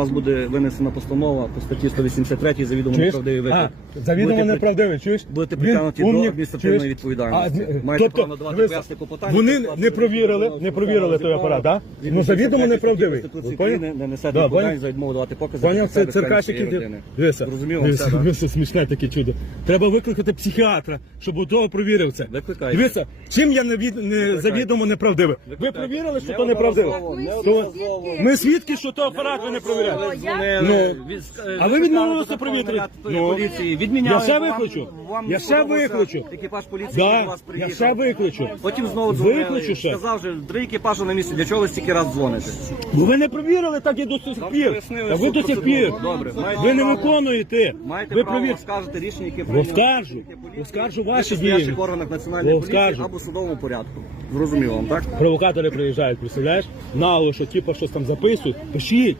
У вас буде винесена постанова по статті 183 завідомо Чуєш? неправдивий виклик. Завідомо Будете неправдивий, чуєш? Будете Він притягнуті до адміністративної відповідальності. А, Маєте тобто, право надавати дивися, пояснення клопотання, Вони не провірили, не провірили той апарат, так? Ну завідомо неправдивий. Ви поняли? Не несе Да, відповідальність за відмову давати покази. Поняв, це себе, циркач, своєї який родини. Дивися, Зрозуміло, дивися, все, так? дивися, смішне таке чудо. Треба викликати психіатра, щоб у того провірив це. Викликайте. Дивися, чим я не, від... не завідомо неправдивий? Ви провірили, що то неправдиве? То- Ми свідки, що то апарат ви не провіряли. Ну, а ви відмовилися провітрити? Ну. поліції. Відміняли, Я бо вам- викличу. вам Я ще сподобався викличу. Екіпаж поліції Да, до вас я приїхав. ще виключу. Потім знову дзвонили. Виключу ще. Сказав, що три екіпажі на місці. Для чого ви стільки раз дзвоните? Бо ви не провірили так і до сих пір. пояснили, Та ви що до сих процедура. пір. Добре, маєте Ви не право- виконуєте. Маєте Ви право провір... оскаржити рішення, яке прийняли Оскаржу. поліції, Оскаржу в ваші вищестоящих дії. органах національної Оскаржу. поліції або судовому порядку. Зрозуміло вам, так? Провокатори приїжджають, представляєш? Нагло, що типу щось там записують. Пишіть.